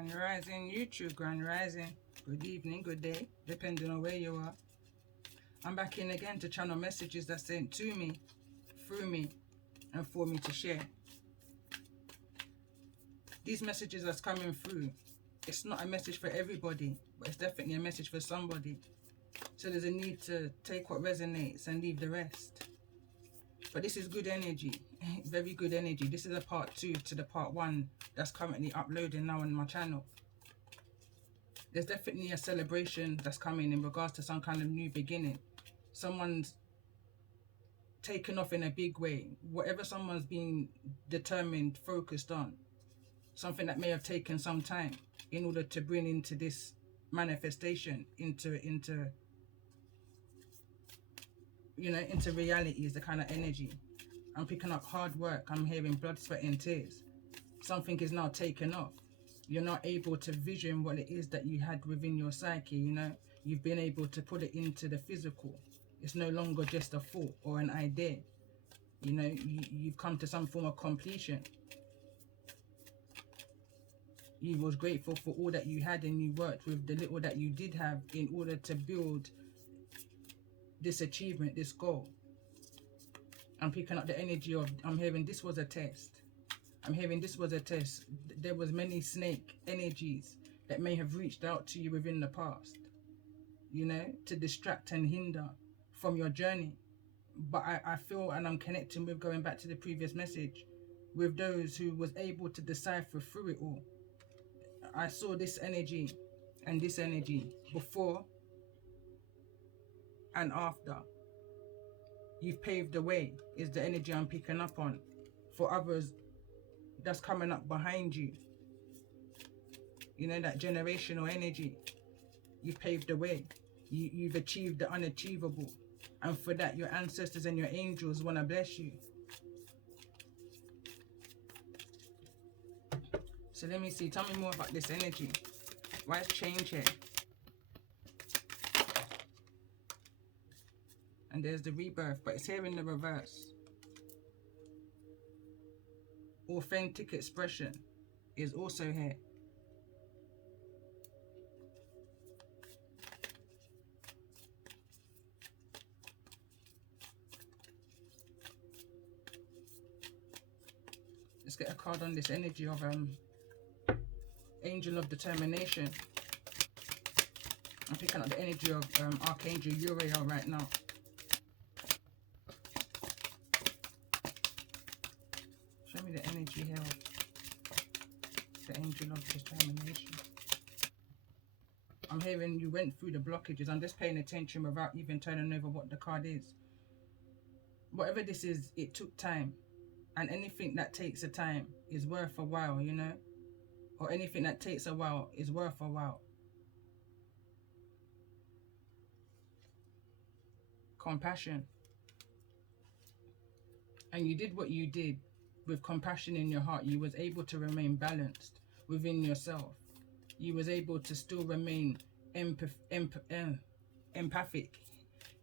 Grand Rising YouTube, Grand Rising. Good evening, good day, depending on where you are. I'm back in again to channel messages that's sent to me, through me, and for me to share. These messages that's coming through, it's not a message for everybody, but it's definitely a message for somebody. So there's a need to take what resonates and leave the rest. But this is good energy, very good energy. This is a part 2 to the part 1 that's currently uploading now on my channel. There's definitely a celebration that's coming in regards to some kind of new beginning. Someone's taken off in a big way. Whatever someone's been determined, focused on, something that may have taken some time in order to bring into this manifestation, into reality is the kind of energy. I'm picking up hard work. I'm hearing blood, sweat and tears. Something is now taken off. You're not able to vision what it is that you had within your psyche, You've been able to put it into the physical. It's no longer just a thought or an idea. You've come to some form of completion. You was grateful for all that you had and you worked with the little that you did have in order to build this achievement, this goal. I'm picking up the energy of, I'm hearing this was a test. I'm hearing this was a test. There was many snake energies that may have reached out to you within the past, to distract and hinder from your journey. But I feel, and I'm connecting with, going back to the previous message, with those who was able to decipher through it all. I saw this energy and this energy before and after. You've paved the way is the energy I'm picking up on. For others that's coming up behind you, that generational energy. You've paved the way. You've achieved the unachievable. And for that, your ancestors and your angels want to bless you. So let me see. Tell me more about this energy. Why is change here? And there's the rebirth, but it's here in the reverse. Authentic expression is also here. Let's get a card on this energy of Angel of Determination. I'm picking up the energy of Archangel Uriel right now. Show me the energy here of the Angel of Determination. I'm hearing you went through the blockages. I'm just paying attention without even turning over what the card is. Whatever this is, it took time. And anything that takes a time is worth a while, Or anything that takes a while is worth a while. Compassion. And you did what you did with compassion in your heart. You was able to remain balanced within yourself. You was able to still remain empathic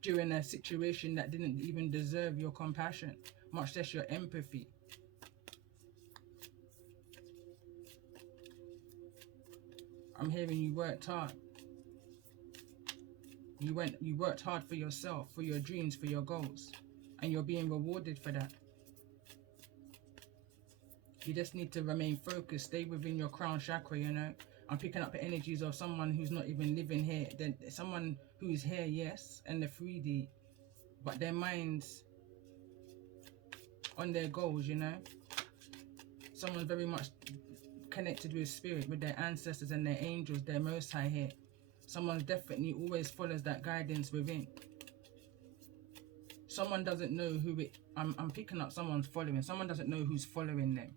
during a situation that didn't even deserve your compassion, much less your empathy. I'm hearing you worked hard. You worked hard for yourself, for your dreams, for your goals, and you're being rewarded for that. You just need to remain focused, stay within your crown chakra, I'm picking up the energies of someone who's not even living here. Then someone who's here, yes, and the 3D, but their minds on their goals, Someone's very much connected with spirit, with their ancestors and their angels, their most high here. Someone definitely always follows that guidance within. Someone doesn't know who it... I'm picking up someone's following. Someone doesn't know who's following them.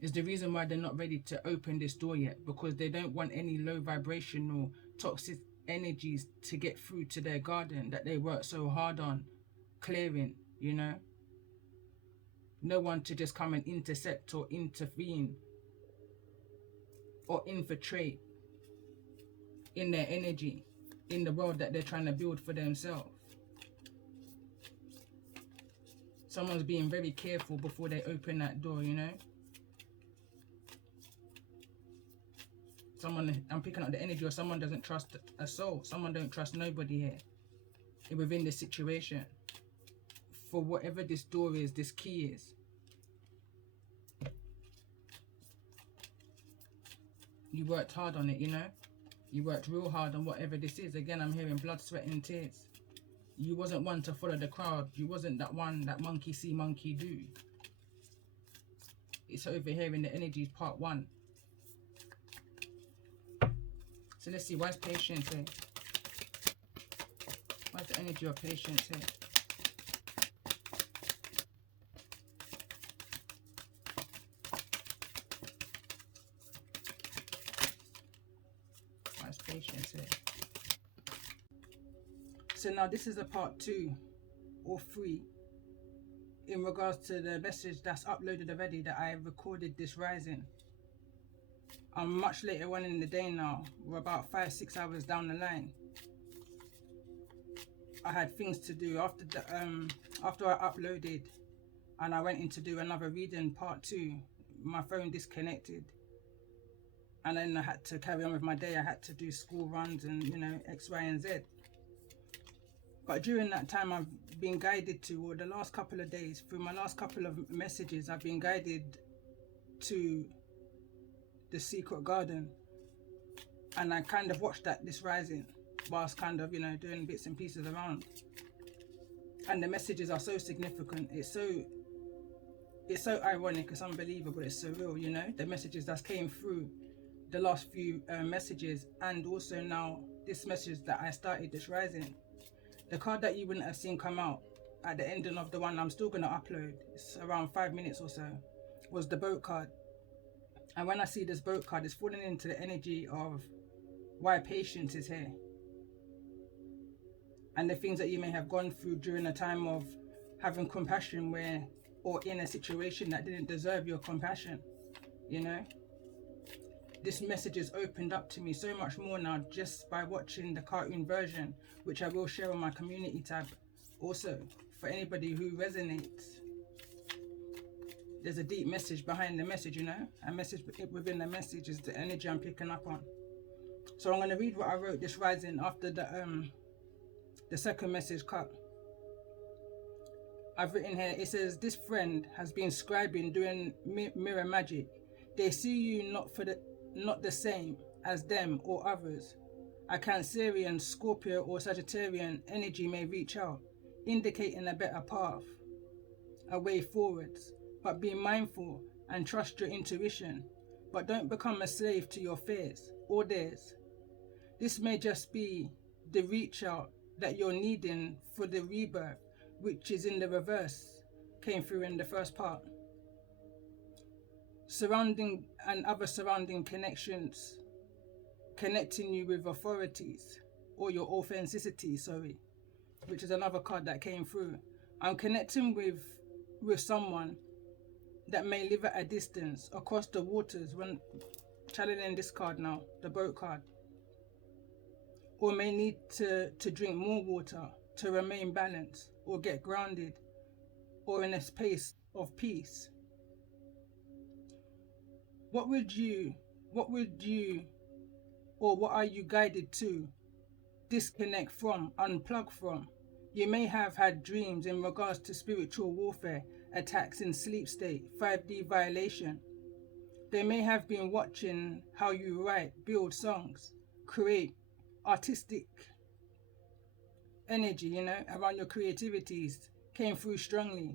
It's the reason why they're not ready to open this door yet, because they don't want any low vibrational toxic energies to get through to their garden that they work so hard on clearing, No one to just come and intercept or intervene or infiltrate in their energy, in the world that they're trying to build for themselves. Someone's being very careful before they open that door, Someone, I'm picking up the energy, or someone doesn't trust a soul. Someone don't trust nobody here within this situation. For whatever this door is, this key is. You worked hard on it, you know. You worked real hard on whatever this is. Again, I'm hearing blood, sweat and tears. You wasn't one to follow the crowd. You wasn't that one that monkey see, monkey do. It's over here in the energies, part 1. So let's see, why is patience here? Why is the energy of patience here? Why is patience here? So now this is a part 2 or 3 in regards to the message that's uploaded already that I recorded this rising. I'm much later on in the day now. We're about 5-6 hours down the line. I had things to do after I uploaded, and I went in to do another reading, part 2. My phone disconnected, and then I had to carry on with my day. I had to do school runs and, you know, X, Y and Z. But during that time, I've been guided to, or the last couple of days, through my last couple of messages, I've been guided to the secret garden, and I kind of watched this rising whilst kind of, you know, doing bits and pieces around. And the messages are so significant. It's so ironic. It's unbelievable. It's surreal, you know, the messages that came through the last few messages, and also now this message that I started this rising. The card that you wouldn't have seen come out at the ending of the one I'm still going to upload, it's around 5 minutes or so, was the boat card. And when I see this boat card, it's falling into the energy of why patience is here. And the things that you may have gone through during a time of having compassion where, or in a situation that didn't deserve your compassion, you know. This message is opened up to me so much more now just by watching the cartoon version, which I will share on my community tab also, for anybody who resonates. There's a deep message behind the message, you know. A message within the message is the energy I'm picking up on. So I'm going to read what I wrote this rising after the second message cut. I've written here, it says, this friend has been scribing, doing mirror magic. They see you not the same as them or others. A Cancerian, Scorpio or Sagittarian energy may reach out, indicating a better path, a way forwards. But be mindful and trust your intuition. But don't become a slave to your fears or theirs. This may just be the reach out that you're needing for the rebirth, which is in the reverse, came through in the first part. Surrounding and other surrounding connections, connecting you with authorities or your authenticity, which is another card that came through. I'm connecting with someone that may live at a distance across the waters, when channeling this card now, the boat card, or may need to drink more water to remain balanced or get grounded or in a space of peace. What are you guided to disconnect from, unplug from? You may have had dreams in regards to spiritual warfare, attacks in sleep state, 5D violation. They may have been watching how you write, build songs, create artistic energy, you know, around your creativities came through strongly,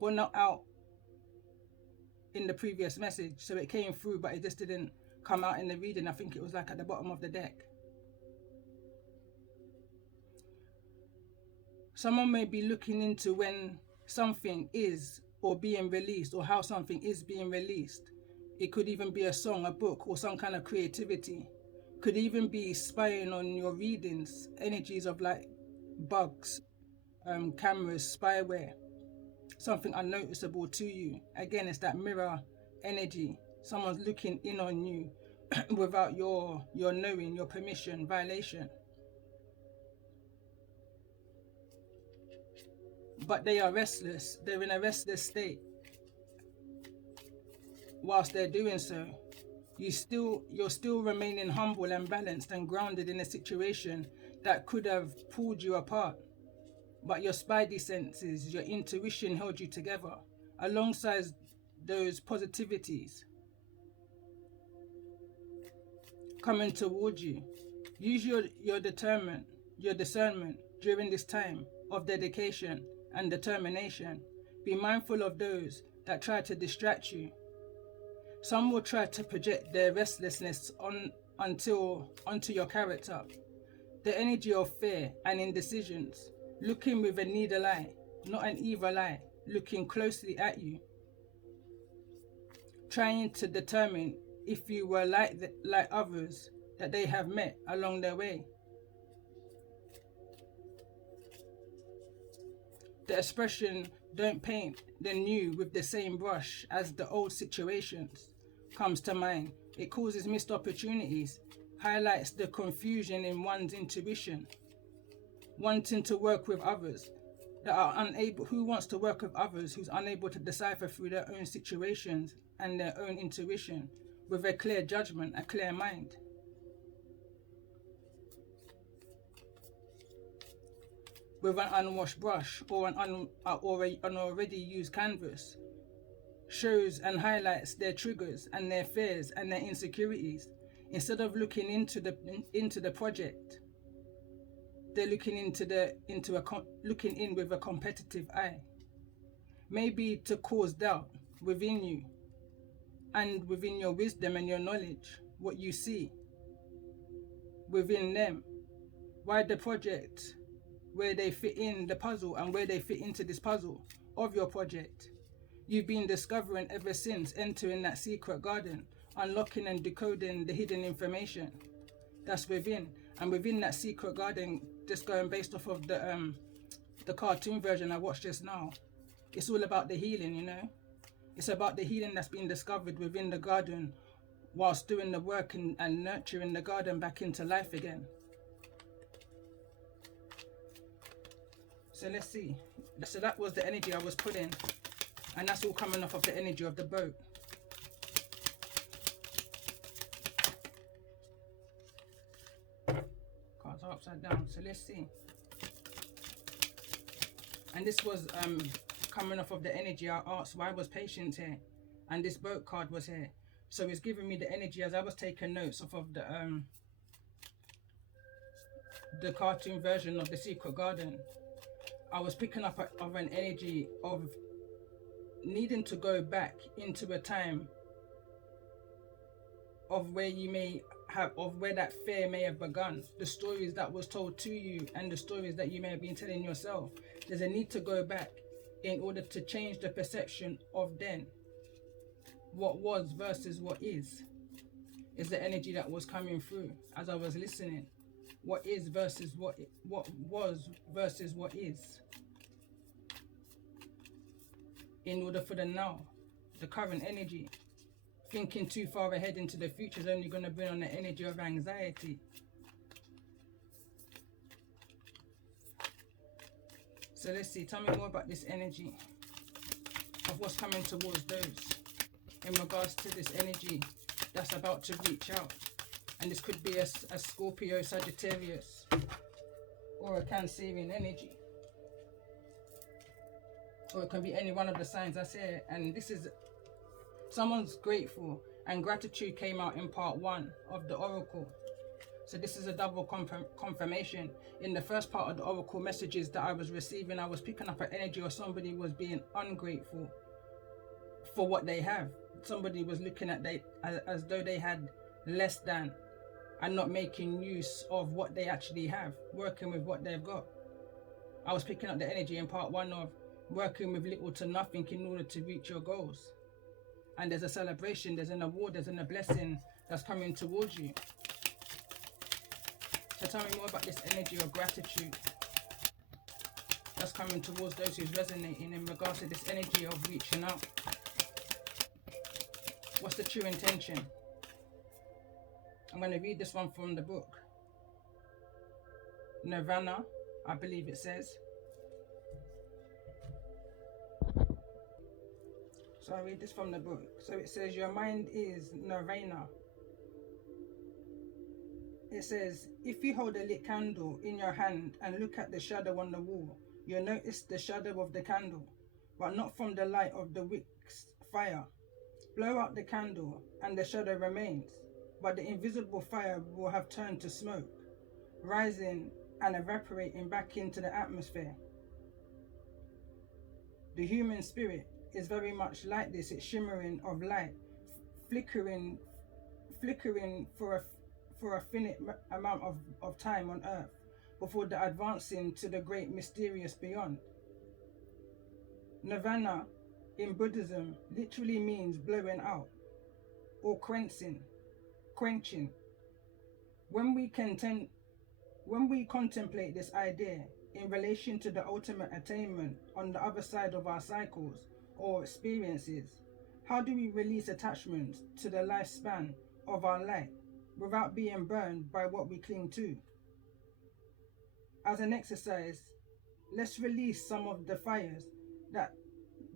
but not out in the previous message. So it came through, but it just didn't come out in the reading. I think it was like at the bottom of the deck. Someone may be looking into when something is or being released, or how something is being released. It could even be a song, a book, or some kind of creativity. Could even be spying on your readings, energies of like bugs, cameras, spyware, something unnoticeable to you. Again, it's that mirror energy. Someone's looking in on you without your knowing, your permission, violation. But they are restless. They're in a restless state whilst they're doing so. you're still remaining humble and balanced and grounded in a situation that could have pulled you apart. But your spidey senses, your intuition held you together alongside those positivities coming towards you. Use your discernment during this time of dedication and determination. Be mindful of those that try to distract you. Some will try to project their restlessness onto your character. The energy of fear and indecisions, looking with a needle eye, not an evil eye, looking closely at you, trying to determine if you were like others that they have met along their way. The expression, don't paint the new with the same brush as the old situations, comes to mind. It causes missed opportunities, highlights the confusion in one's intuition, wanting to work with others that are unable, who wants to work with others who's unable to decipher through their own situations and their own intuition with a clear judgment, a clear mind. With an unwashed brush or an already used canvas, shows and highlights their triggers and their fears and their insecurities. Instead of looking into the project, they're looking in with a competitive eye, maybe to cause doubt within you and within your wisdom and your knowledge, what you see within them, why the project, where they fit in the puzzle and where they fit into this puzzle of your project. You've been discovering ever since entering that secret garden, unlocking and decoding the hidden information that's within. And within that secret garden, just going based off of the cartoon version I watched just now, it's all about the healing, you know? It's about the healing that's been discovered within the garden whilst doing the work and nurturing the garden back into life again. So let's see. So that was the energy I was putting, and that's all coming off of the energy of the boat. Cards are upside down, so let's see. And this was coming off of the energy I asked why was patience here, and this boat card was here. So it's giving me the energy as I was taking notes off of the cartoon version of the secret garden. I was picking up of an energy of needing to go back into a time of where you may have, of where that fear may have begun, the stories that was told to you and the stories that you may have been telling yourself. There's a need to go back in order to change the perception of then. What was versus what is the energy that was coming through as I was listening. What is versus what was versus what is. In order for the now, the current energy, thinking too far ahead into the future is only going to bring on the energy of anxiety. So let's see, tell me more about this energy of what's coming towards those in regards to this energy that's about to reach out. And this could be a Scorpio, Sagittarius, or a Cancerian energy. Or it can be any one of the signs I said. And this is, someone's grateful, and gratitude came out in part 1 of the oracle. So this is a double confirmation. In the first part of the oracle messages that I was receiving, I was picking up an energy of somebody was being ungrateful for what they have. Somebody was looking at as though they had less than, and not making use of what they actually have, working with what they've got. I was picking up the energy in part 1 of working with little to nothing in order to reach your goals. And there's a celebration, there's an award, there's a blessing that's coming towards you. So tell me more about this energy of gratitude that's coming towards those who's resonating in regards to this energy of reaching out. What's the true intention? I'm going to read this one from the book Nirvana, I believe it says. So I read this from the book. So it says, your mind is Nirvana, It says, if you hold a lit candle in your hand and look at the shadow on the wall, you'll notice the shadow of the candle, but not from the light of the wick's fire. Blow out the candle and the shadow remains, but the invisible fire will have turned to smoke, rising and evaporating back into the atmosphere. The human spirit is very much like this. It's shimmering of light, flickering for a finite amount of time on earth before the advancing to the great mysterious beyond. Nirvana in Buddhism literally means blowing out or quenching. When we contemplate this idea in relation to the ultimate attainment on the other side of our cycles or experiences, how do we release attachments to the lifespan of our light without being burned by what we cling to? As an exercise, let's release some of the fires that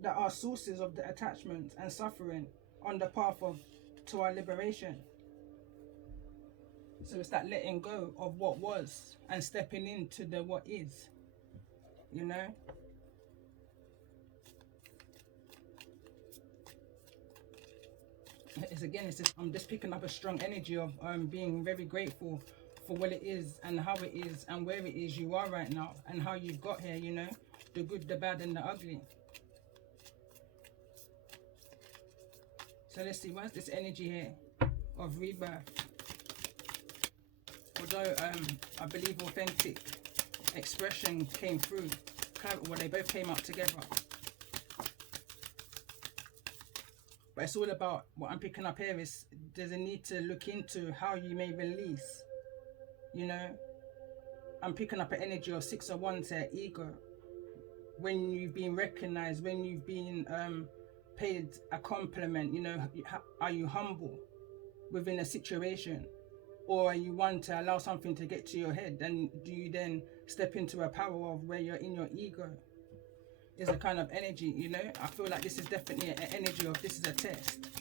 are sources of the attachments and suffering on the path to our liberation. So it's that letting go of what was and stepping into the what is, you know? I'm just picking up a strong energy of being very grateful for what it is and how it is and where it is you are right now and how you've got here, you know? The good, the bad and the ugly. So let's see, what's this energy here of rebirth? Although I believe authentic expression came through, well, they both came up together. But it's all about, what I'm picking up here is there's a need to look into how you may release, you know. I'm picking up an energy of 6 of Wands here, ego. When you've been recognized, when you've been paid a compliment, you know, are you humble within a situation? Or are you one to allow something to get to your head? And do you then step into a power of where you're in your ego? Is a kind of energy, you know? I feel like this is definitely an energy of this is a test.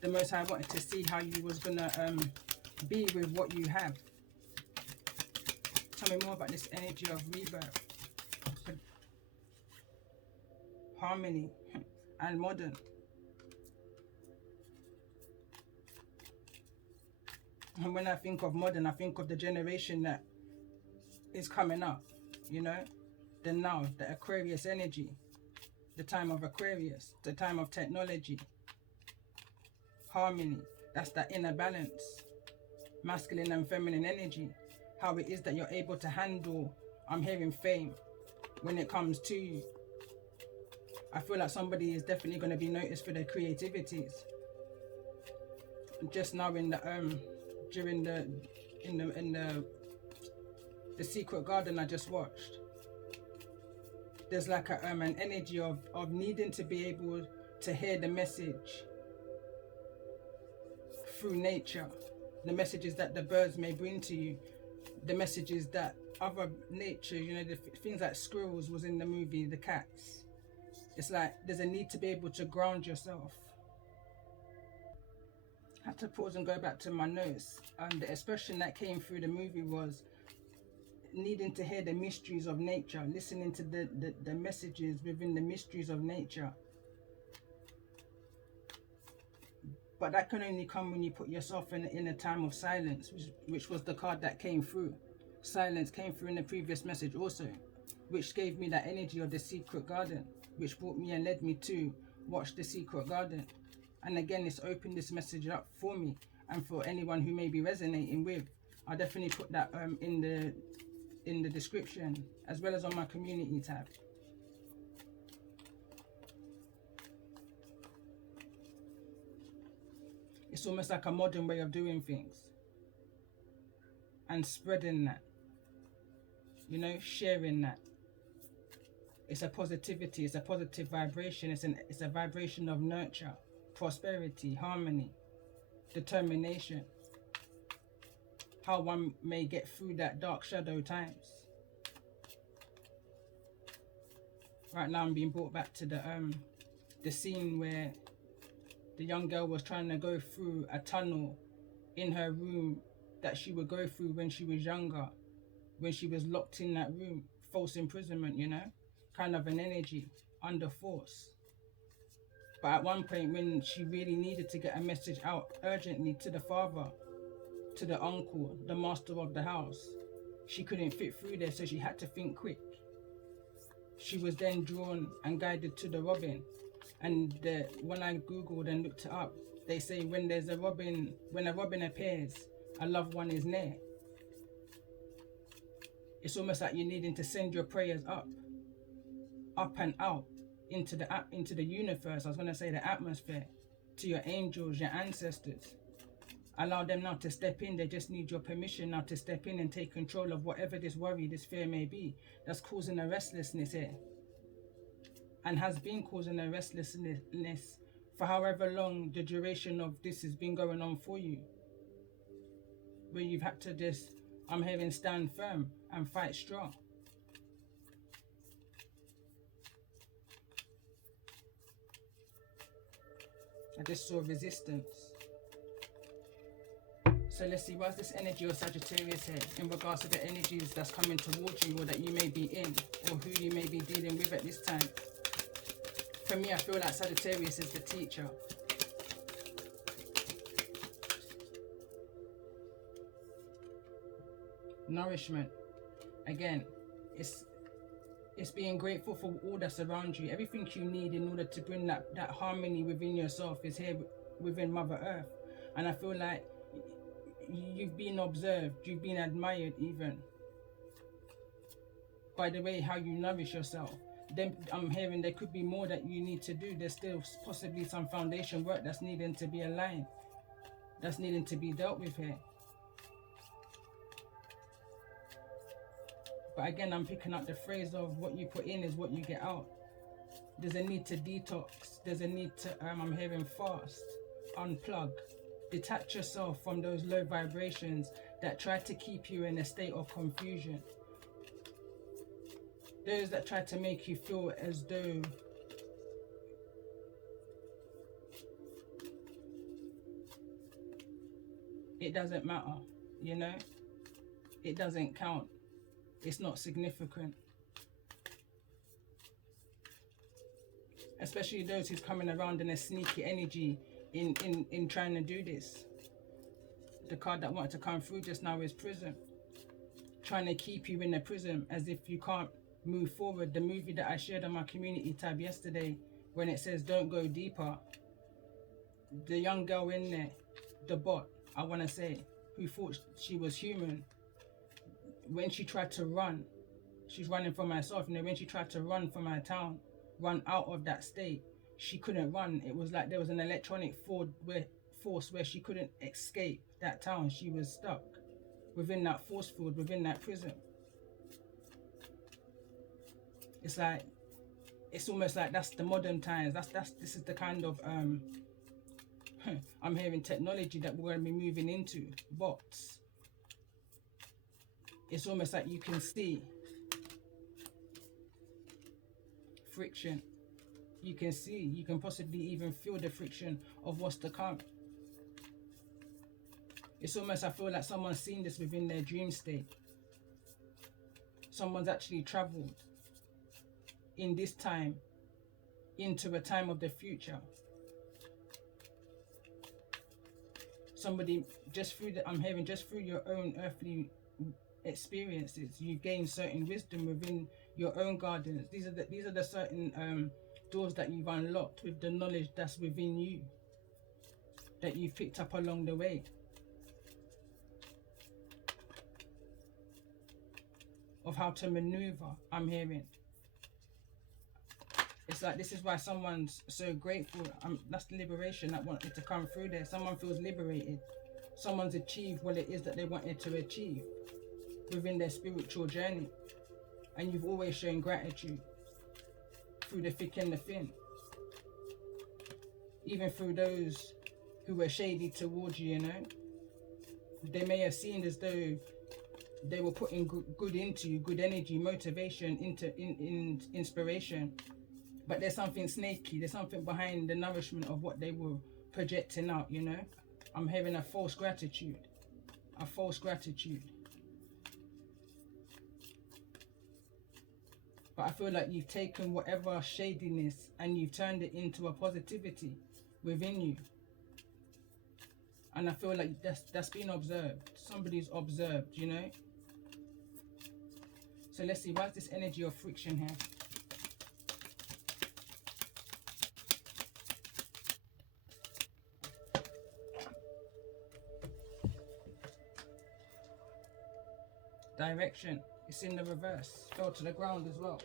The Most High wanted to see how you was gonna be with what you have. Tell me more about this energy of rebirth, harmony, and modern. And when I think of modern, I think of the generation that is coming up, you know? The now, the Aquarius energy, the time of Aquarius, the time of technology, harmony, that's that inner balance, masculine and feminine energy, how it is that you're able to handle, I'm hearing fame, when it comes to you. I feel like somebody is definitely going to be noticed for their creativities. Just now in the during the Secret Garden I just watched, there's like an energy of needing to be able to hear the message through nature, the messages that the birds may bring to you, the messages that other nature, you know, the things like squirrels was in the movie, the cats. It's like there's a need to be able to ground yourself. I had to pause and go back to my notes. The expression that came through the movie was needing to hear the mysteries of nature, listening to the messages within the mysteries of nature. But that can only come when you put yourself in a time of silence, which was the card that came through. Silence came through in the previous message also, which gave me that energy of the Secret Garden, which brought me and led me to watch the Secret Garden. And again, it's opened this message up for me and for anyone who may be resonating with. I'll definitely put that in the description as well as on my community tab. It's almost like a modern way of doing things and spreading that, you know, sharing that. It's a positivity, it's a positive vibration, it's a vibration of nurture, prosperity, harmony, determination. How one may get through that dark shadow times. Right now I'm being brought back to the scene where the young girl was trying to go through a tunnel in her room that she would go through when she was younger, when she was locked in that room, false imprisonment, you know, kind of an energy under force. But at one point, when she really needed to get a message out urgently to the father, to the uncle, the master of the house, she couldn't fit through there, so she had to think quick. She was then drawn and guided to the robin. And when I googled and looked it up, they say when a robin appears, a loved one is near. It's almost like you're needing to send your prayers up and out into the universe. I was going to say the atmosphere, to your angels, your ancestors. Allow them now to step in. They just need your permission now to step in and take control of whatever this worry, this fear may be that's causing a restlessness here, and has been causing a restlessness for however long the duration of this has been going on for you, where you've had to just, I'm hearing, stand firm and fight strong. I just saw resistance. So let's see, what's this energy of Sagittarius here in regards to the energies that's coming towards you, or that you may be in, or who you may be dealing with at this time? For me, I feel like Sagittarius is the teacher. Nourishment. Again, it's being grateful for all that's around you. Everything you need in order to bring that harmony within yourself is here within Mother Earth. And I feel like you've been observed, you've been admired even by the way how you nourish yourself. Then I'm hearing there could be more that you need to do. There's still possibly some foundation work that's needing to be aligned, that's needing to be dealt with here. But again, I'm picking up the phrase of what you put in is what you get out. There's a need to detox. There's a need to, I'm hearing, fast, unplug, detach yourself from those low vibrations that try to keep you in a state of confusion. Those that try to make you feel as though it doesn't matter, you know? It doesn't count. It's not significant. Especially those who's coming around in a sneaky energy in trying to do this. The card that wanted to come through just now is prison. Trying to keep you in a prison as if you can't move forward. The movie that I shared on my community tab yesterday, when it says don't go deeper, the young girl in there, the bot, I want to say, who thought she was human, when she tried to run, she's running from herself, you know, when she tried to run from her town, run out of that state, she couldn't run. It was like there was an electronic force where she couldn't escape that town. She was stuck within that force field, within that prison. It's like, it's almost like that's the modern times. This is the kind of I'm hearing technology that we're going to be moving into. Bots. It's almost like you can see friction. You can see, you can possibly even feel the friction of what's to come. It's almost, I feel like someone's seen this within their dream state. Someone's actually traveled in this time into a time of the future. Somebody, just through I'm hearing, just through your own earthly experiences, you've gained certain wisdom within your own gardens. These are the certain doors that you've unlocked with the knowledge that's within you, that you've picked up along the way. Of how to maneuver, I'm hearing. It's like, this is why someone's so grateful. That's the liberation that wanted to come through there. Someone feels liberated. Someone's achieved what it is that they wanted to achieve within their spiritual journey. And you've always shown gratitude through the thick and the thin. Even through those who were shady towards you, you know. They may have seen as though they were putting good into you, good energy, motivation, into inspiration. But there's something snaky, there's something behind the nourishment of what they were projecting out, you know. I'm hearing a false gratitude. A false gratitude. But I feel like you've taken whatever shadiness and you've turned it into a positivity within you. And I feel like that's been observed. Somebody's observed, you know. So let's see, why is this energy of friction here? Direction. It's in the reverse. Fell to the ground as well.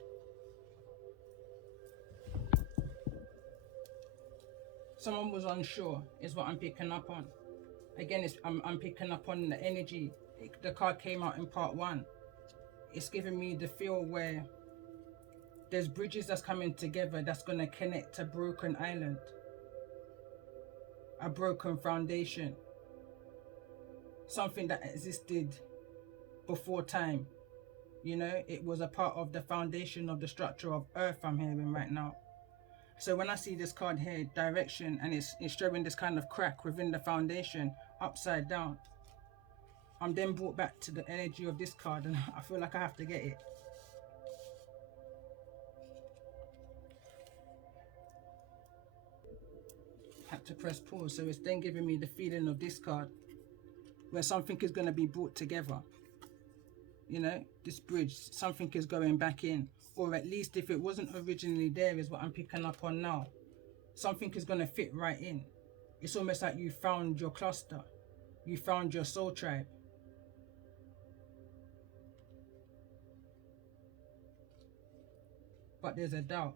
Someone was unsure, is what I'm picking up on. Again, I'm picking up on the energy. The card came out in part 1. It's giving me the feel where there's bridges that's coming together that's going to connect a broken island, a broken foundation, something that existed before time. You know, it was a part of the foundation of the structure of Earth I'm hearing right now. So when I see this card here, direction, and it's showing this kind of crack within the foundation, upside down, I'm then brought back to the energy of this card, and I feel like I have to get it. Had to press pause, so it's then giving me the feeling of this card, where something is going to be brought together. You know, this bridge, something is going back in. Or at least if it wasn't originally there, is what I'm picking up on now. Something is going to fit right in. It's almost like you found your cluster. You found your soul tribe. But there's a doubt.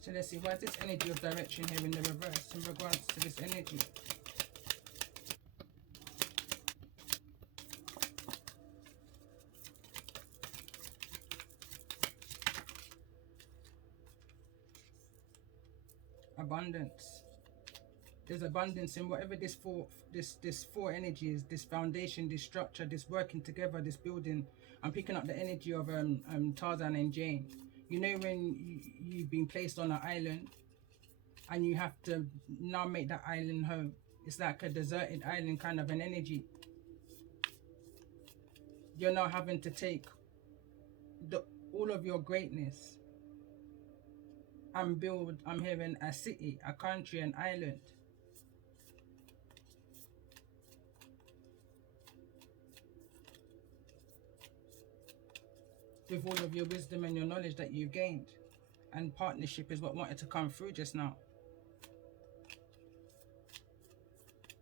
So let's see, why is this energy of direction here in the reverse in regards to this energy? Abundance. There's abundance in whatever this four energy is, this foundation, this structure, this working together, this building. I'm picking up the energy of Tarzan and Jane. You know, when you've been placed on an island and you have to now make that island home. It's like a deserted island kind of an energy. You're now having to take all of your greatness and build, I'm hearing, a city, a country, an island. With all of your wisdom and your knowledge that you've gained. And partnership is what wanted to come through just now.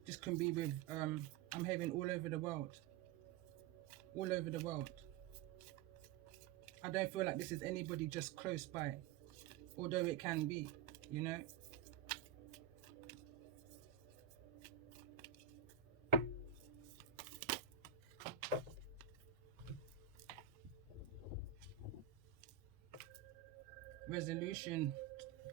This can be with, I'm hearing all over the world. All over the world. I don't feel like this is anybody just close by. Although it can be, you know. Resolution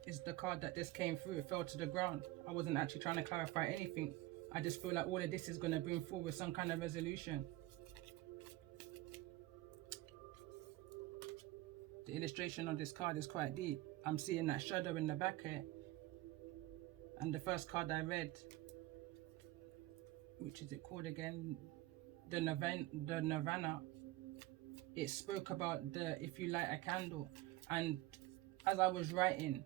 is the card that just came through. It fell to the ground. I wasn't actually trying to clarify anything. I just feel like all of this is going to bring forward some kind of resolution. The illustration on this card is quite deep. I'm seeing that shadow in the back here. And the first card I read, which is it called again? The Nirvana. It spoke about the, if you light a candle. And as I was writing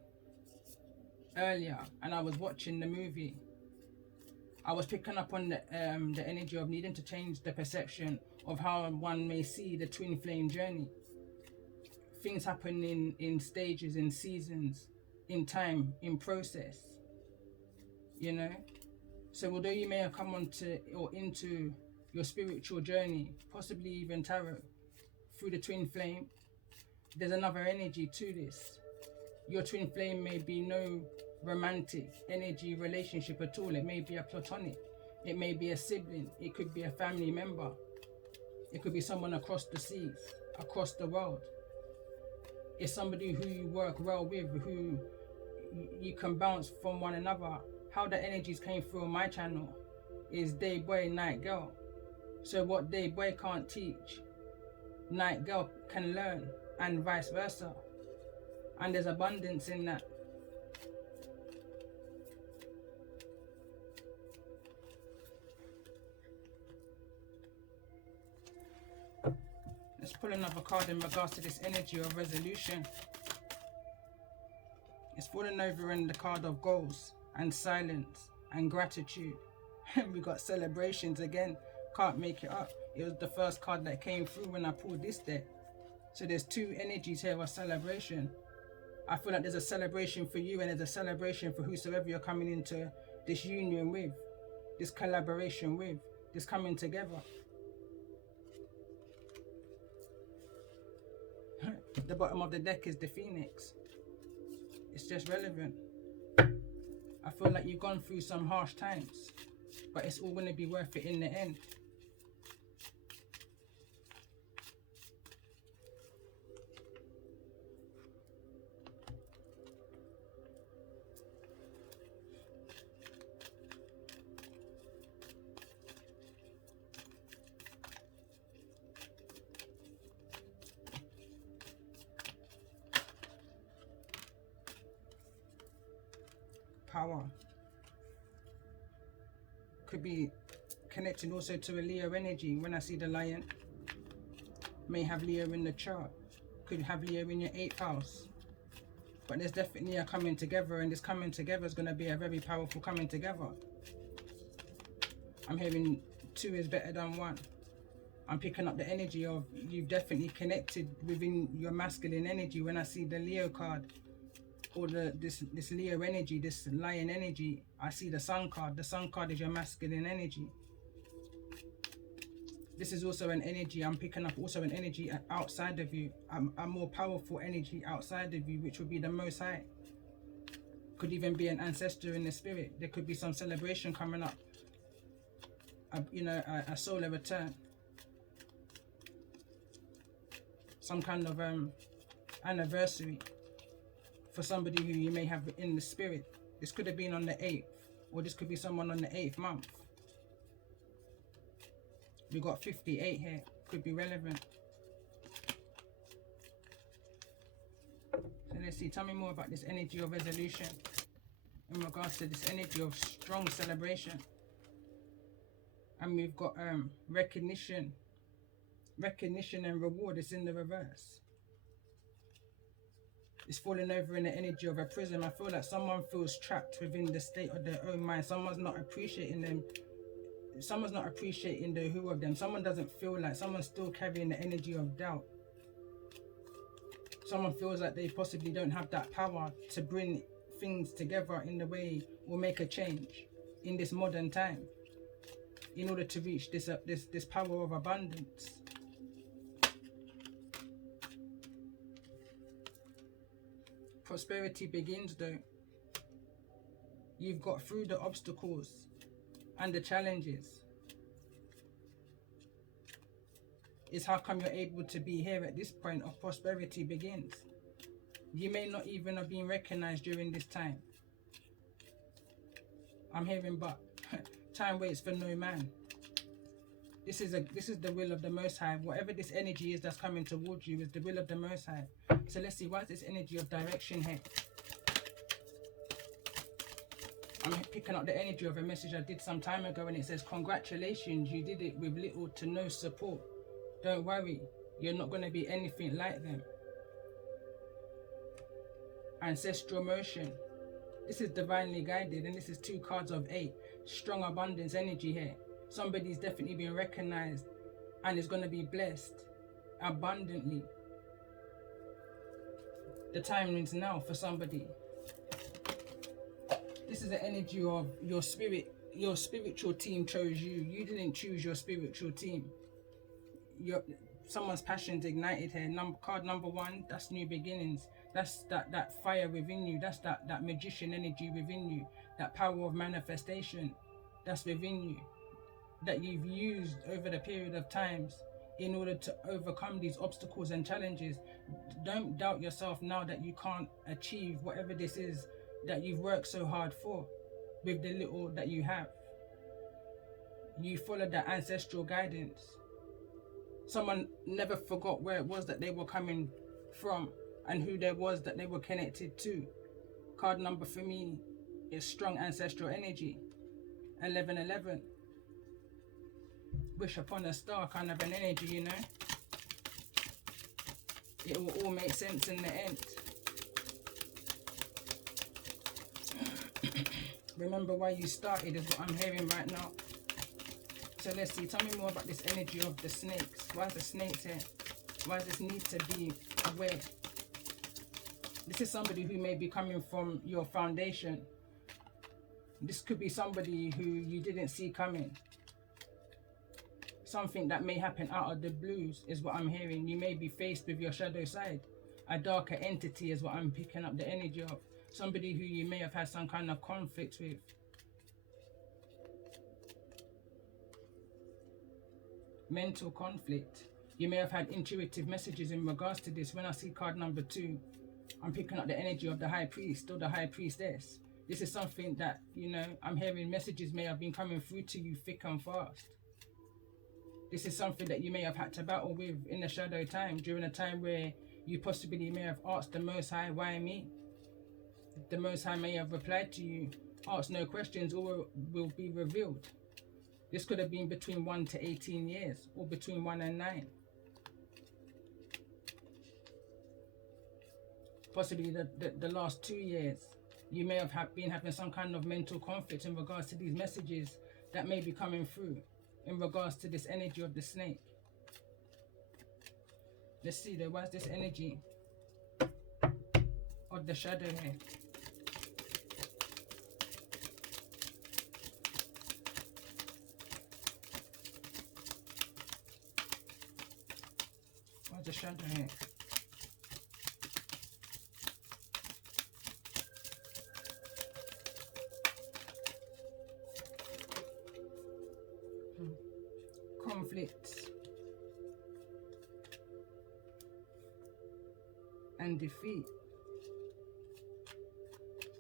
earlier and I was watching the movie, I was picking up on the energy of needing to change the perception of how one may see the twin flame journey. Things happen in stages, in seasons, in time, in process, you know. So although you may have come onto or into your spiritual journey, possibly even tarot, through the twin flame, there's another energy to this. Your twin flame may be no romantic energy relationship at all. It may be a platonic. It may be a sibling. It could be a family member. It could be someone across the seas, across the world. It's somebody who you work well with, who you can bounce from one another. How the energies came through on my channel is day boy, night girl. So what day boy can't teach, night girl can learn, and vice versa. And there's abundance in that. pull another card in regards to this energy of resolution. It's falling over in the card of goals and silence and gratitude. And we got celebrations again. Can't make it up. It was the first card that came through when I pulled this deck. So there's two energies here of celebration. I feel like there's a celebration for you and there's a celebration for whosoever you're coming into this union with, this collaboration with, this coming together. The bottom of the deck is the Phoenix. It's just relevant. I feel like you've gone through some harsh times, but it's all going to be worth it in the end. Power could be connected also to a Leo energy. When I see the lion, may have Leo in the chart, could have Leo in your 8th house, but there's definitely a coming together, and this coming together is going to be a very powerful coming together. I'm hearing 2 is better than 1. I'm picking up the energy of you've definitely connected within your masculine energy. When I see the Leo card, or this Leo energy, this lion energy, I see the Sun card. The Sun card is your masculine energy. This is also an energy, I'm picking up also an energy outside of you, a more powerful energy outside of you, which would be the Most High. Could even be an ancestor in the spirit. There could be some celebration coming up, a solar return, some kind of anniversary for somebody who you may have in the spirit. This could have been on the 8th, or this could be someone on the 8th month. We got 58 here, could be relevant. So let's see, tell me more about this energy of resolution in regards to this energy of strong celebration. And we've got recognition and reward is in the reverse. It's falling over in the energy of a prison. I feel like someone feels trapped within the state of their own mind. Someone's not appreciating them. Someone's not appreciating the who of them. Someone doesn't feel like, someone's still carrying the energy of doubt. Someone feels like they possibly don't have that power to bring things together in the way or make a change in this modern time in order to reach this power of abundance. Prosperity begins though. You've got through the obstacles and the challenges. It's how come you're able to be here at this point of prosperity begins. You may not even have been recognized during this time. I'm hearing, but time waits for no man. This is the will of the Most High. Whatever this energy is that's coming towards you is the will of the Most High. So let's see, why is this energy of direction here? I'm picking up the energy of a message I did some time ago, and it says, congratulations, you did it with little to no support. Don't worry, you're not going to be anything like them. Ancestral motion. This is divinely guided, and this is 2 cards of 8. Strong abundance energy here. Somebody's definitely been recognized and is going to be blessed abundantly. The time is now for somebody. This is the energy of your spirit. Your spiritual team chose you. You didn't choose your spiritual team. Someone's passion's ignited here. Card number 1, that's new beginnings. That's that fire within you. That's that magician energy within you. That power of manifestation that's within you, that you've used over the period of times in order to overcome these obstacles and challenges. Don't doubt yourself now that you can't achieve whatever this is that you've worked so hard for with the little that you have. You followed that ancestral guidance. Someone never forgot where it was that they were coming from and who there was that they were connected to. Card number for me is strong ancestral energy. 1111. Wish upon a star kind of an energy, you know. it will all make sense in the end. Remember why you started is what I'm hearing right now. So let's see, tell me more about this energy of the snakes. Why is the snakes here? Why does this need to be aware? This is somebody who may be coming from your foundation. This could be somebody who you didn't see coming. Something that may happen out of the blues is what I'm hearing. You may be faced with your shadow side. A darker entity is what I'm picking up the energy of. Somebody who you may have had some kind of conflict with. Mental conflict. You may have had intuitive messages in regards to this. When I see card number 2, I'm picking up the energy of the high priest or the high priestess. This is something that, you know, I'm hearing messages may have been coming through to you thick and fast. This is something that you may have had to battle with in the shadow time, during a time where you possibly may have asked the Most High, why me? The Most High may have replied to you, ask no questions, all will be revealed. This could have been between 1 to 18 years, or between 1 and 9. Possibly the last 2 years, you may have been having some kind of mental conflict in regards to these messages that may be coming through in regards to this energy of the snake. Let's see though, what's this energy of the shadow here? What's the shadow here? Conflicts and defeat.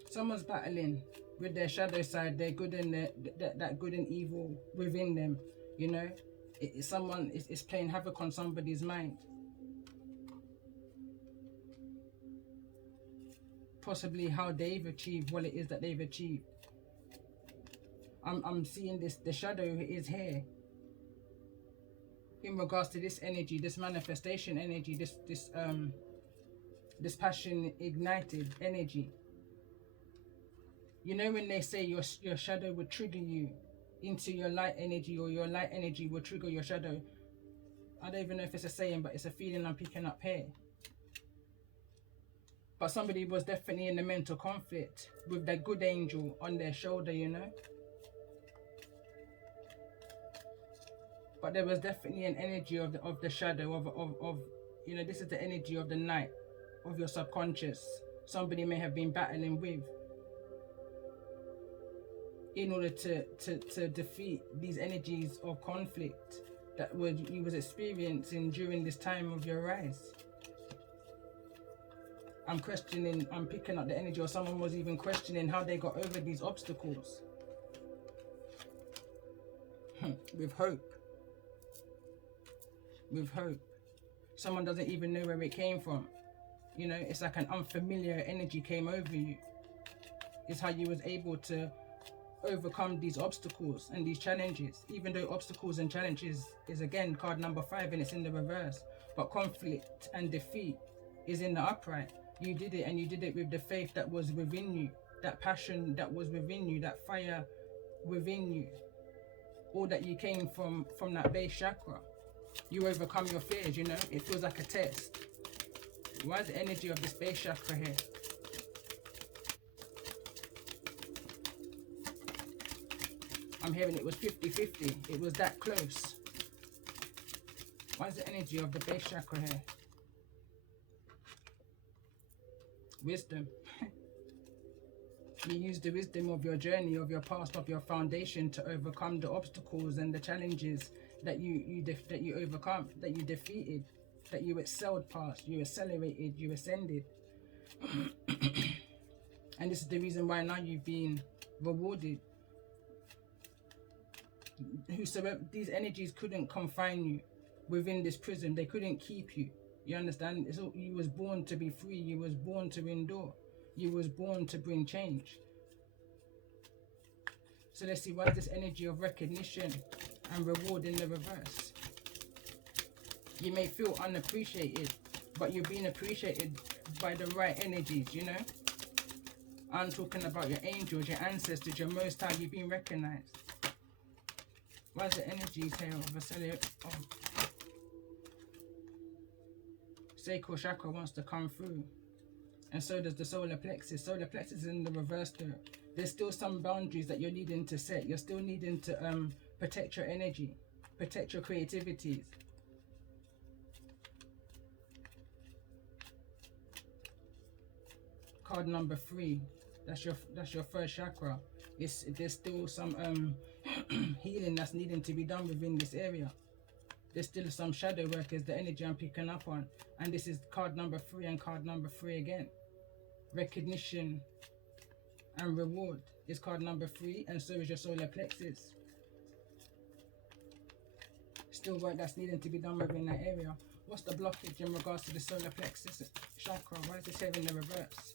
Someone's battling with their shadow side, their good and that good and evil within them. You know, someone is playing havoc on somebody's mind. Possibly how they've achieved what it is that they've achieved. I'm seeing this. The shadow is here. In regards to this energy, this manifestation energy, this passion ignited energy. You know when they say your shadow would trigger you into your light energy, or your light energy will trigger your shadow. I don't even know if it's a saying, but it's a feeling I'm picking up here. But somebody was definitely in a mental conflict with that good angel on their shoulder, you know. But there was definitely an energy of the shadow of you know, this is the energy of the night, of your subconscious. Somebody may have been battling with in order to defeat these energies of conflict that you was experiencing during this time of your rise. I'm picking up the energy, or someone was even questioning how they got over these obstacles. With hope. With hope. Someone doesn't even know where it came from. You know, it's like an unfamiliar energy came over you. It's how you was able to overcome these obstacles and these challenges, even though obstacles and challenges is again card number 5 and it's in the reverse, but conflict and defeat is in the upright. You did it, and you did it with the faith that was within you, that passion that was within you, that fire within you, all that you came from that base chakra. You overcome your fears, you know. It feels like a test. Why is the energy of this base chakra here? I'm hearing it was 50-50. It was that close. Why is the energy of the base chakra here? Wisdom. You use the wisdom of your journey, of your past, of your foundation to overcome the obstacles and the challenges that you overcome, that you defeated, that you excelled past, you accelerated, you ascended. And this is the reason why now you've been rewarded. Whosoever, these energies couldn't confine you within this prison. They couldn't keep you. You understand? You was born to be free. You was born to endure. You was born to bring change. So let's see, why is this energy of recognition and reward in the reverse? You may feel unappreciated but you're being appreciated by the right energies, you know. I'm talking about your angels, your ancestors, your most high. You've been recognized. Why is the energies here of a cellular? Sacral chakra wants to come through, and so does the solar plexus. Solar plexus is in the reverse there. There's still some boundaries that you're needing to set. You're still needing to protect your energy, protect your creativities. Card number 3. That's your first chakra. There's still some healing that's needing to be done within this area. There's still some shadow work is the energy I'm picking up on. And this is card number 3 and card number 3 again. Recognition and reward is card number 3, and so is your solar plexus. Still work that's needing to be done within that area. What's the blockage in regards to the solar plexus chakra? Why is this here in the reverse?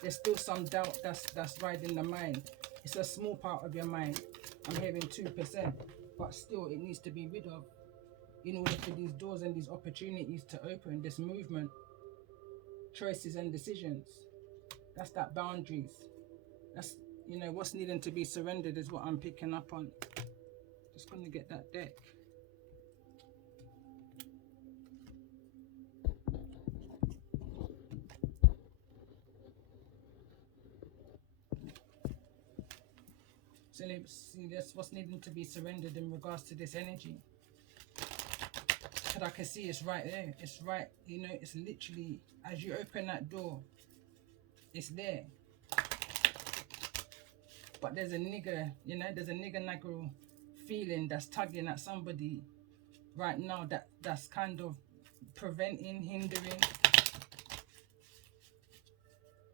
There's still some doubt that's riding the mind. It's a small part of your mind. I'm hearing 2%, but still it needs to be rid of in order for these doors and these opportunities to open, this movement, choices and decisions. That's that boundaries. That's, you know, what's needing to be surrendered is what I'm picking up on. Just gonna get that deck. So let's see, that's what's needing to be surrendered in regards to this energy. Because I can see it's right there. It's right, you know, it's literally, as you open that door, it's there. But there's a nigger, you know, there's a nigger feeling that's tugging at somebody right now that's kind of preventing, hindering.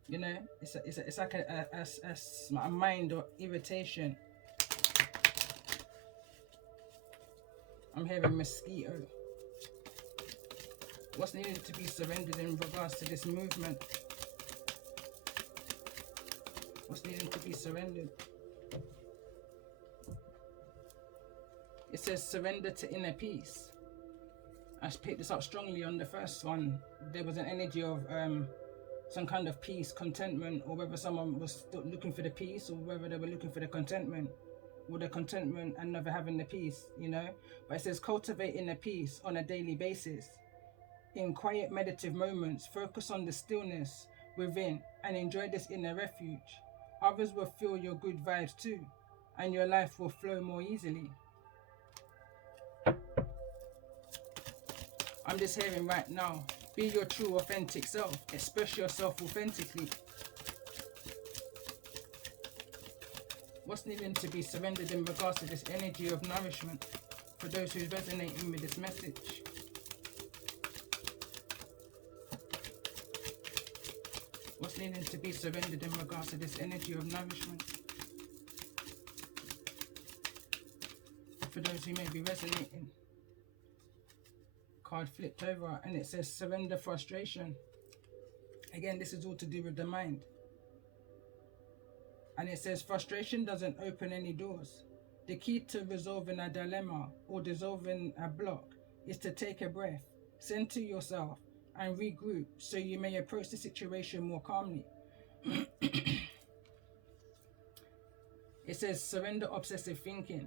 You know, it's like a mind or irritation. I'm hearing mosquito. What's needed to be surrendered in regards to this movement? What's needing to be surrendered? It says surrender to inner peace. I picked this up strongly on the first one. There was an energy of some kind of peace, contentment, or whether someone was still looking for the peace, or whether they were looking for the contentment, or the contentment and never having the peace, you know. But it says cultivate inner peace on a daily basis. In quiet meditative moments, focus on the stillness within and enjoy this inner refuge. Others will feel your good vibes too, and your life will flow more easily. I'm just hearing right now, be your true authentic self. Express yourself authentically. What's needing to be surrendered in regards to this energy of nourishment for those who's resonating with this message? What's needing to be surrendered in regards to this energy of nourishment for those who may be resonating? Card flipped over and it says surrender frustration. Again, this is all to do with the mind. And it says frustration doesn't open any doors. The key to resolving a dilemma or dissolving a block is to take a breath, center yourself and regroup so you may approach the situation more calmly. It says surrender obsessive thinking.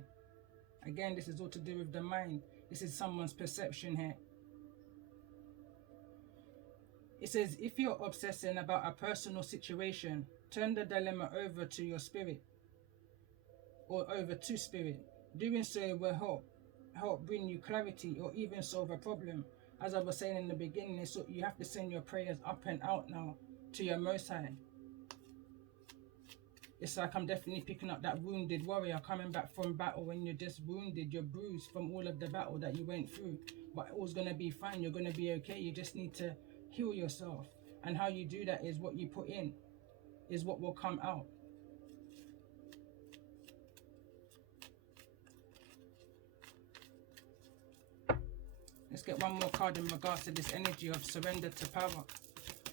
Again, this is all to do with the mind. This is someone's perception here. It says, if you're obsessing about a personal situation, turn the dilemma over to your spirit, or over to spirit. Doing so will help bring you clarity or even solve a problem. As I was saying in the beginning, so you have to send your prayers up and out now to your Most High. It's like I'm definitely picking up that wounded warrior coming back from battle. When you're just wounded, you're bruised from all of the battle that you went through. But all's going to be fine. You're going to be okay. You just need to heal yourself. And how you do that is what you put in, is what will come out. Let's get one more card in regards to this energy of surrender to power.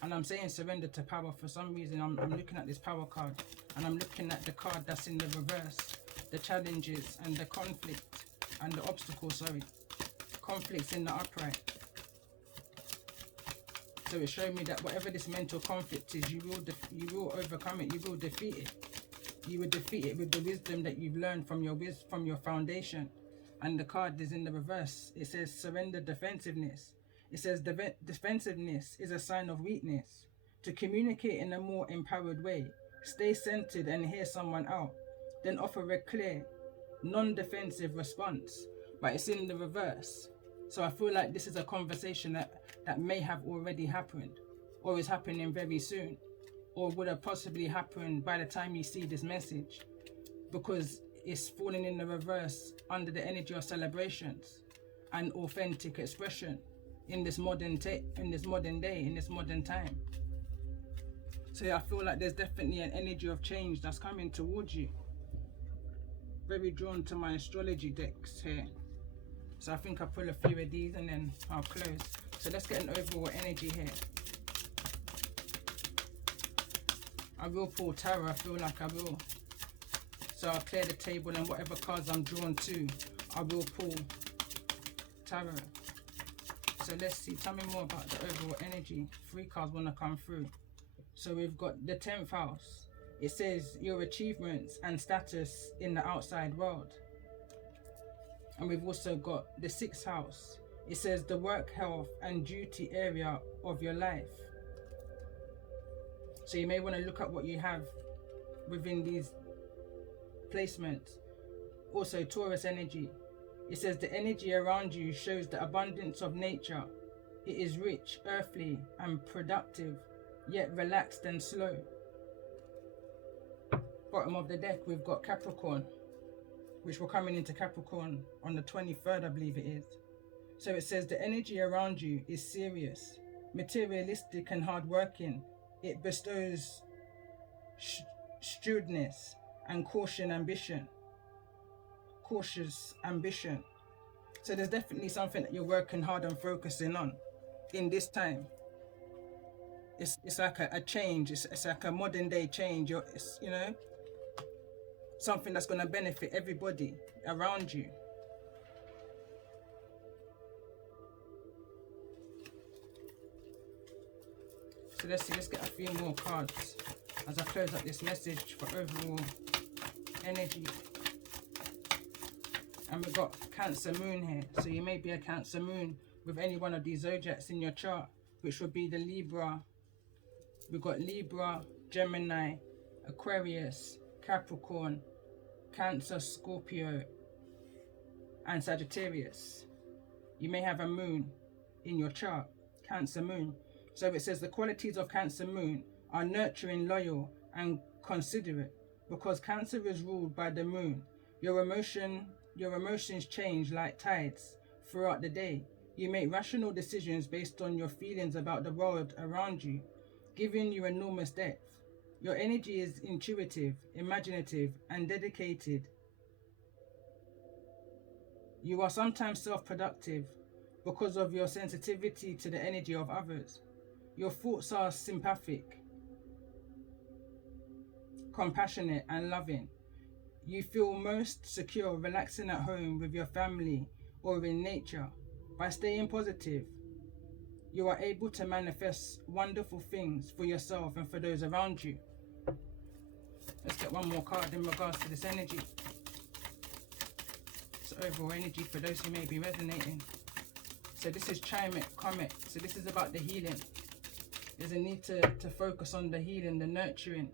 And I'm saying surrender to power for some reason. I'm looking at this power card and I'm looking at the card that's in the reverse, the challenges and the conflict and the obstacles, sorry. conflicts in the upright. So it's showing me that whatever this mental conflict is, you will overcome it. You will defeat it. You will defeat it with the wisdom that you've learned from your foundation. And the card is in the reverse. It says surrender defensiveness. It says defensiveness is a sign of weakness. To communicate in a more empowered way, stay centered and hear someone out. Then offer a clear, non-defensive response. But it's in the reverse. So I feel like this is a conversation that may have already happened, or is happening very soon, or would have possibly happened by the time you see this message, because it's falling in the reverse under the energy of celebrations and authentic expression in this modern day, in this modern time. So yeah, I feel like there's definitely an energy of change that's coming towards you. Very drawn to my astrology decks here. So I think I'll pull a few of these and then I'll close. So let's get an overall energy here. I will pull tarot, I feel like I will. So I'll clear the table and whatever cards I'm drawn to, I will pull tarot. So let's see, tell me more about the overall energy. 3 cards want to come through. So we've got the 10th house. It says your achievements and status in the outside world. And we've also got the 6th house. It says the work, health and duty area of your life. So you may want to look at what you have within these placements. Also Taurus energy. It says the energy around you shows the abundance of nature. It is rich, earthly and productive, yet relaxed and slow. Bottom of the deck we've got Capricorn, which we're coming into Capricorn on the 23rd, I believe it is. So it says the energy around you is serious, materialistic and hardworking. It bestows shrewdness and cautious ambition. So there's definitely something that you're working hard and focusing on in this time. It's like a change. It's like a modern day change. It's, you know, something that's going to benefit everybody around you. So let's see, let's get a few more cards as I close up this message for overall energy. And we've got Cancer Moon here. So you may be a Cancer Moon with any one of these zodiacs in your chart, which would be the Libra. We've got Libra, Gemini, Aquarius, Capricorn, Cancer, Scorpio, and Sagittarius. You may have a moon in your chart, Cancer Moon. So it says the qualities of Cancer Moon are nurturing, loyal, and considerate. Because Cancer is ruled by the moon, your emotions change like tides throughout the day. You make rational decisions based on your feelings about the world around you, giving you enormous depth. Your energy is intuitive, imaginative, and dedicated. You are sometimes self-productive because of your sensitivity to the energy of others. Your thoughts are sympathetic, compassionate, and loving. You feel most secure relaxing at home with your family or in nature. By staying positive, you are able to manifest wonderful things for yourself and for those around you. Let's get one more card in regards to this energy. It's overall energy for those who may be resonating. So this is Chime It, Comet. So this is about the healing. There's a need to focus on the healing, the nurturing,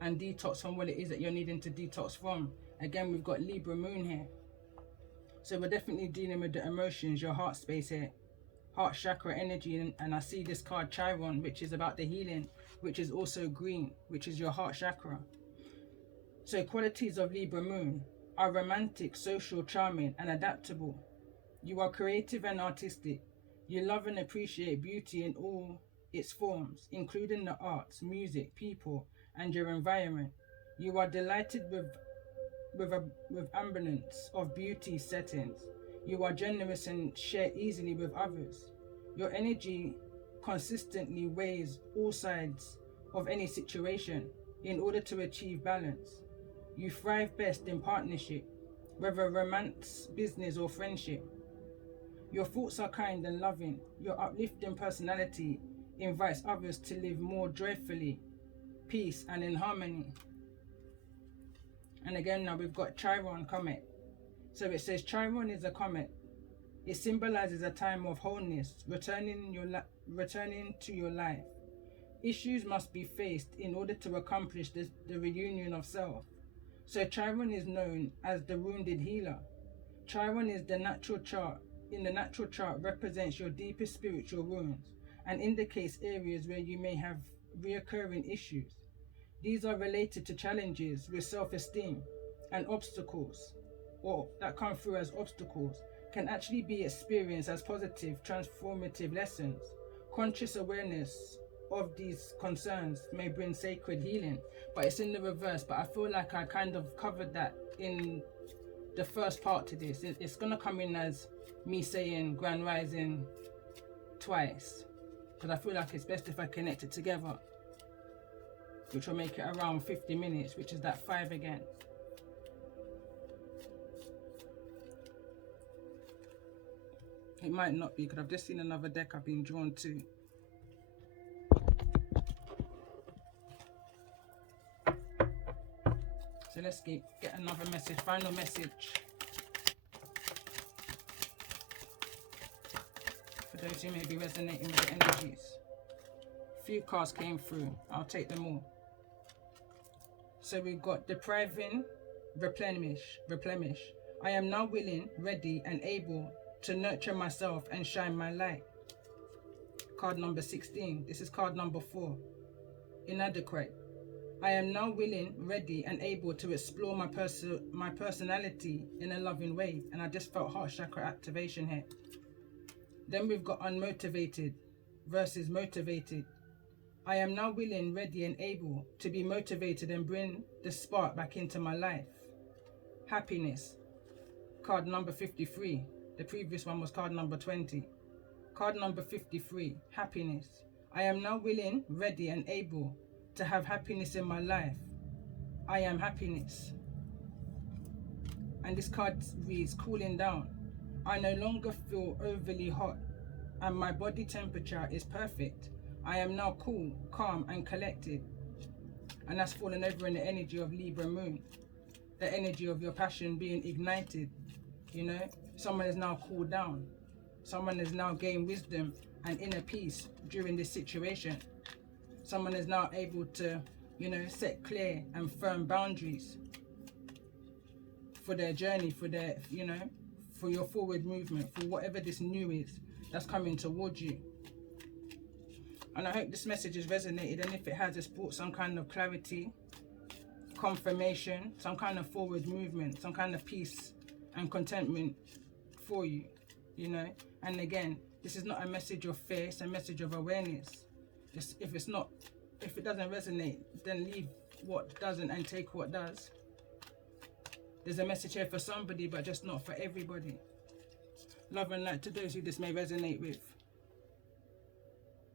and detox from what it is that you're needing to detox from. Again, we've got Libra Moon here. So we're definitely dealing with the emotions, your heart space here. Heart chakra energy, and I see this card Chiron, which is about the healing, which is also green, which is your heart chakra. So qualities of Libra Moon are romantic, social, charming, and adaptable. You are creative and artistic. You love and appreciate beauty in all its forms, including the arts, music, people, and your environment. You are delighted with abundance of beauty settings. You are generous and share easily with others. Your energy consistently weighs all sides of any situation in order to achieve balance. You thrive best in partnership, whether romance, business, or friendship. Your thoughts are kind and loving. Your uplifting personality invites others to live more joyfully, peace and in harmony. And again, now we've got Chiron comet. So it says Chiron is a comet. It symbolizes a time of wholeness, returning to your life. Issues must be faced in order to accomplish the reunion of self. So Chiron is known as the wounded healer. Chiron is the natural chart. In the natural chart represents your deepest spiritual wounds and indicates areas where you may have reoccurring issues. These are related to challenges with self-esteem, and obstacles, or that come through as obstacles, can actually be experienced as positive, transformative lessons. Conscious awareness of these concerns may bring sacred healing, but it's in the reverse. But I feel like I kind of covered that in the first part to this. It's going to come in as me saying Grand Rising twice, because I feel like it's best if I connect it together, which will make it around 50 minutes, which is that 5 again. It might not be, because I've just seen another deck I've been drawn to. So let's get another message, final message. For those who may be resonating with the energies. A few cards came through, I'll take them all. So we've got depriving, replenish. I am now willing, ready and able to nurture myself and shine my light. Card number 16. This is card number 4. Inadequate. I am now willing, ready and able to explore my personality in a loving way. And I just felt heart chakra activation here. Then we've got unmotivated versus motivated. I am now willing, ready and able to be motivated and bring the spark back into my life. Happiness. Card number 53. The previous one was card number 20. Card number 53, happiness. I am now willing, ready and able to have happiness in my life. I am happiness. And this card reads, cooling down. I no longer feel overly hot and my body temperature is perfect. I am now cool, calm and collected. And that's fallen over in the energy of Libra moon. The energy of your passion being ignited, you know. Someone is now cooled down. Someone has now gained wisdom and inner peace during this situation. Someone is now able to, you know, set clear and firm boundaries for their journey, for their, you know, for your forward movement, for whatever this new is that's coming towards you. And I hope this message has resonated, and if it has, it's brought some kind of clarity, confirmation, some kind of forward movement, some kind of peace and contentment for you, you know. And again, this is not a message of fear, it's a message of awareness. If it doesn't resonate, then leave what doesn't and take what does. There's a message here for somebody, but just not for everybody. Love and light to those who this may resonate with.